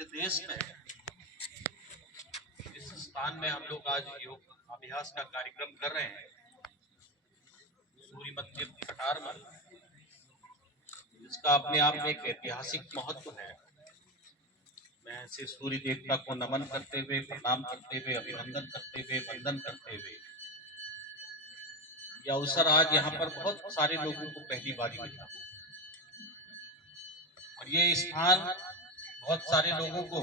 पूरे देश में इस स्थान में हम लोग आज योग अभ्यास का कार्यक्रम कर रहे हैं। सूर्य मंदिर कटार में इसका अपने आप में एक ऐतिहासिक महत्व है। मैं ऐसे सूर्य देवता को नमन करते हुए, प्रणाम करते हुए, अभिनंदन करते हुए, वंदन करते हुए यह अवसर आज यहाँ पर बहुत सारे लोगों को पहली बार मिला और ये स्थान बहुत सारे लोगों को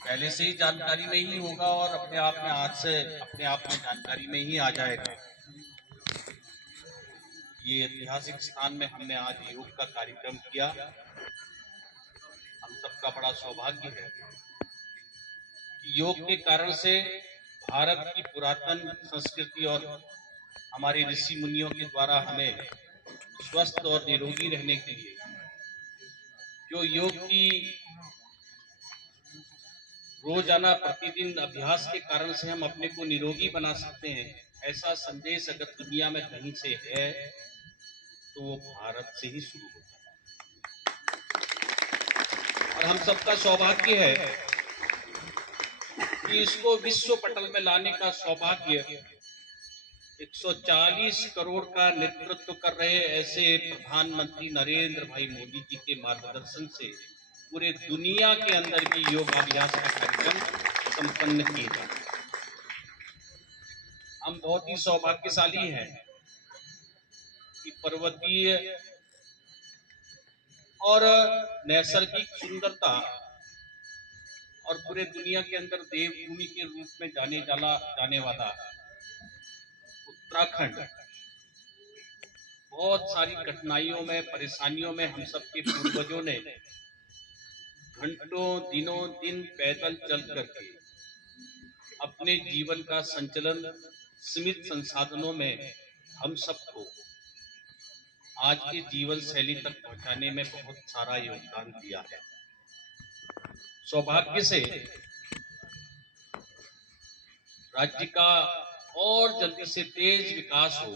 पहले से ही जानकारी में ही होगा और अपने आप में आज से अपने आप में जानकारी में ही आ जाएगा। ये ऐतिहासिक स्थान में हमने आज योग का कार्यक्रम किया। हम सबका बड़ा सौभाग्य है कि योग के कारण से भारत की पुरातन संस्कृति और हमारे ऋषि मुनियों के द्वारा हमें स्वस्थ और निरोगी रहने के लिए जो योग की रोजाना प्रतिदिन अभ्यास के कारण से हम अपने को निरोगी बना सकते हैं, ऐसा संदेश अगर दुनिया में कहीं से है तो वो भारत से ही शुरू होता है। और हम सबका सौभाग्य है कि इसको विश्व पटल में लाने का सौभाग्य 140 करोड़ का नेतृत्व कर रहे ऐसे प्रधानमंत्री नरेंद्र भाई मोदी जी के मार्गदर्शन से पूरे दुनिया के अंदर भी योगाभ्यास का कार्यक्रम संपन्न किए जाते हैं। हम बहुत ही सौभाग्यशाली हैं कि पर्वतीय और नैसर्गिक सुंदरता और पूरे दुनिया के अंदर देवभूमि के रूप में जाने वाला उत्तराखंड बहुत सारी कठिनाइयों में, परेशानियों में हम सबके पूर्वजों ने घंटों दिनों दिन पैदल चल करके अपने जीवन का संचालन सीमित संसाधनों में हम सबको आज के जीवन शैली तक पहुंचाने में बहुत सारा योगदान दिया है। सौभाग्य से राज्य का और जल्दी से तेज विकास हो,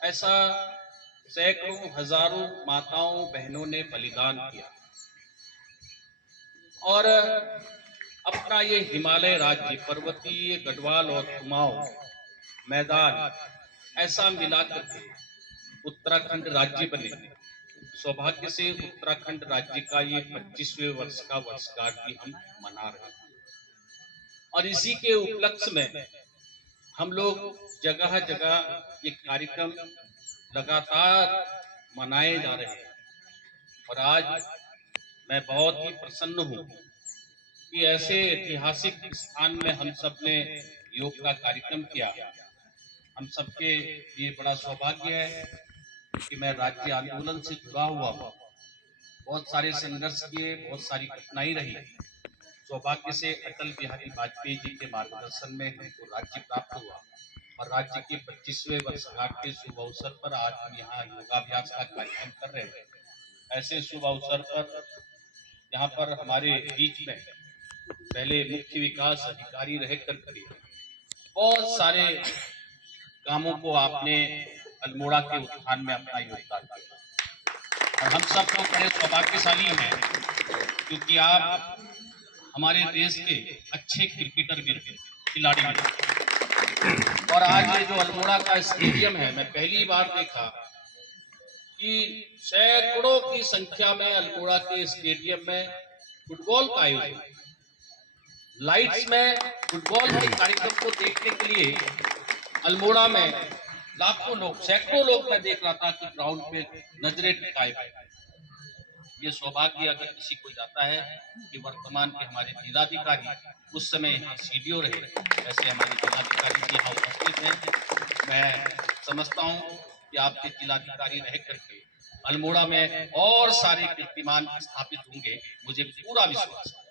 ऐसा सैकड़ों हजारों माताओं बहनों ने बलिदान किया और अपना ये हिमालय राज्य, पर्वतीय गढ़वाल और कुमाऊं मैदान ऐसा मिलाकर के उत्तराखंड राज्य बने। सौभाग्य से उत्तराखंड राज्य का ये 25वें वर्ष का वर्षगांठ भी हम मना रहे हैं और इसी के उपलक्ष्य में हम लोग जगह जगह ये कार्यक्रम लगातार मनाए जा रहे हैं। और आज मैं बहुत ही प्रसन्न हूँ कि ऐसे ऐतिहासिक स्थान में हम सब ने योग का कार्यक्रम किया। हम सबके लिए बड़ा सौभाग्य है कि मैं राज्य आंदोलन से जुड़ा हुआ हूँ। बहुत सारे संघर्ष किए, बहुत सारी कठिनाई रही। सौभाग्य से अटल बिहारी वाजपेयी जी के मार्गदर्शन में हमको राज्य प्राप्त हुआ और राज्य के 25वें वर्षगांठ के शुभ अवसर पर आज हम यहाँ योगाभ्यास का कार्यक्रम कर रहे हैं। ऐसे शुभ अवसर पर यहाँ पर हमारे बीच में पहले मुख्य विकास अधिकारी रह करके बहुत सारे कामों को आपने अल्मोड़ा के उत्थान में अपना योगदान दिया और हम सब लोग बड़े सौभाग्यशाली हैं क्योंकि आप हमारे देश के अच्छे क्रिकेटर भी रहे, खिलाड़ी भी रहे। और आज ये जो अल्मोड़ा का स्टेडियम है, मैं पहली बार देखा कि सैकड़ों की संख्या में अल्मोड़ा के स्टेडियम में फुटबॉल का आयोजन, लाइट्स में फुटबॉल के कार्यक्रम को देखने के लिए अल्मोड़ा में लाखों लोग, सैकड़ों लोग मैं देख रहा था कि ग्राउंड पे नजरें टिकाए हुए। ये सौभाग्य अगर किसी को जाता है कि वर्तमान के हमारे जिलाधिकारी उस समय यहाँ सीडीओ रहे, ऐसे हमारे जिलाधिकारी जी यहाँ उपस्थित हैं। मैं समझता हूँ कि आपके जिलाधिकारी रह करके अल्मोड़ा में और सारे कीर्तिमान स्थापित होंगे, मुझे पूरा विश्वास है।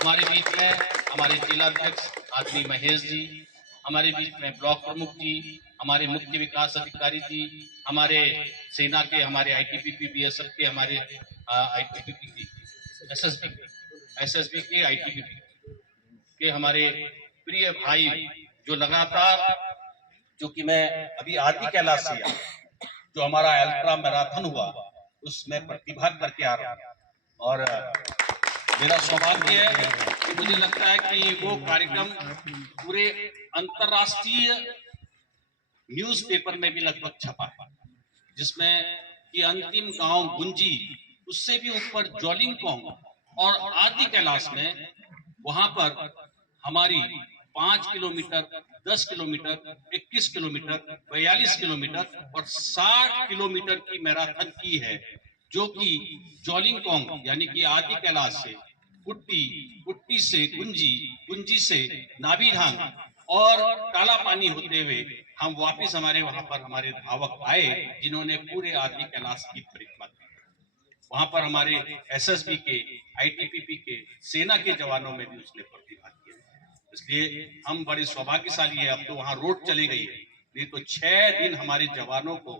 हमारे बीच में हमारे जिलाध्यक्ष आदमी महेश जी, हमारे बीच में ब्लॉक प्रमुख जी, हमारे मुख्य विकास अधिकारी जी, हमारे सेना के, हमारे आईटीबीपी बीएसएफ के, हमारे आईटीबीपी की एसएसबी के, आईटीबीपी के हमारे प्रिय भाई जो लगातार, जो कि मैं अभी आदि कैलाश से जो हमारा अल्ट्रा मैराथन हुआ उसमें प्रतिभाग करके आ रहा हूं। और मेरा सौभाग्य है कि मुझे लगता है कि वो कार्यक्रम पूरे अंतर्राष्ट्रीय न्यूज़पेपर में भी लगभग छपा है, जिसमें कि अंतिम गांव गुंजी, उससे भी ऊपर जोलिंगपोंग और आदि कैलाश में, वहां पर हमारी 5 किलोमीटर, 10 किलोमीटर, 21 किलोमीटर, 42 किलोमीटर और 60 किलोमीटर की मैराथन की है, जो कि जोलिंगपोंग यानी कि आदि कैलाश से कुट्टी, कुट्टी से गुंजी, गुंजी से नाभीढांग और काला पानी होते हुए हम वापस हमारे वहां पर हमारे धावक आए, जिन्होंने पूरे आदि कैलाश की परिक्रमा की। वहां पर हमारे एसएसबी के, आईटीबीपी के, सेना के जवानों में भी उसने प्रतिभाग किया। इसलिए हम बड़े सौभाग्यशाली है। अब तो वहां रोड चली गई है, नहीं तो 6 दिन हमारे जवानों को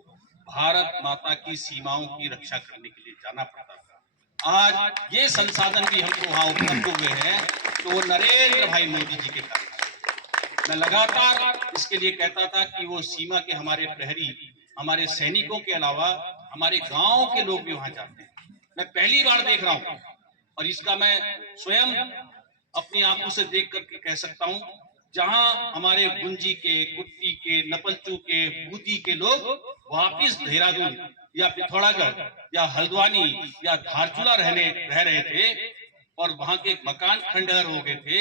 भारत माता की सीमाओं की रक्षा करने के लिए जाना पड़ता था। आज ये संसाधन भी हमको वहां उपलब्ध हुए हैं, तो वो नरेंद्र भाई मोदी जी के कारण। मैं लगातार इसके लिए कहता था कि वो सीमा के हमारे प्रहरी, हमारे सैनिकों के अलावा हमारे गांव के लोग भी वहां जाते हैं। मैं पहली बार देख रहा हूं और इसका मैं स्वयं अपनी आंखों से देख करके कह सकता हूं, जहां हमारे गुंजी के, कुट्टी के, नपलचू के, बूदी के लोग वापिस देहरादून या पिथौरागढ़ या हल्द्वानी या धारचूला रह रहे थे और वहां के मकान खंडहर हो गए थे,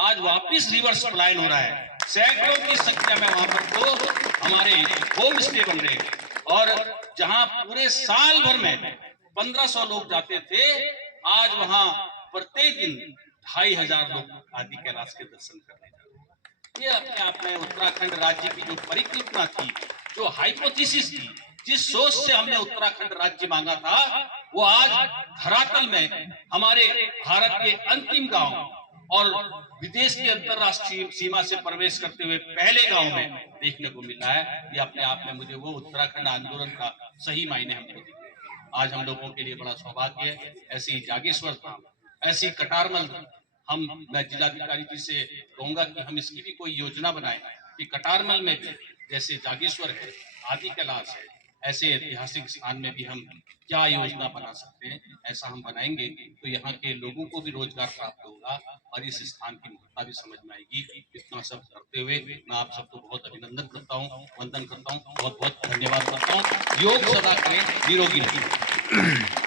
आज वापिस रिवर्स पलायन हो रहा है। सैकड़ों की संख्या में वहां पर तो हमारे होम स्टे बन रहे हैं और जहां पूरे साल भर में 1500 लोग जाते थे, आज वहां प्रत्येक दिन 2500 लोग आदि कैलाश के दर्शन करने जा रहे हैं। ये अपने आप में उत्तराखंड राज्य की जो परिकल्पना थी, जो हाइपोथेसिस थी, जिस सोच से हमने उत्तराखंड राज्य मांगा था, वो आज धरातल में हमारे भारत के अंतिम गांव और विदेश की अंतरराष्ट्रीय सीमा से प्रवेश करते हुए पहले गांव में देखने को मिला है। ये अपने आप में मुझे वो उत्तराखंड आंदोलन का सही मायने हमको दिख रहे हैं। आज हम लोगों के लिए बड़ा सौभाग्य है। ऐसे ही जागेश्वर धाम, ऐसी कटारमल, मैं जिलाधिकारी जी से कहूंगा कि हम इसकी भी कोई योजना बनाएं कि कटारमल में भी जैसे जागेश्वर है, आदि कैलाश है, ऐसे ऐतिहासिक स्थान में भी हम क्या योजना बना सकते हैं। ऐसा हम बनाएंगे तो यहाँ के लोगों को भी रोजगार प्राप्त होगा और इस स्थान की महत्ता भी समझ में आएगी। इतना सब करते हुए मैं आप सबको बहुत अभिनंदन करता हूँ, वंदन करता हूँ, बहुत बहुत धन्यवाद करता हूँ। योग सदा करें, निरोगी रहें।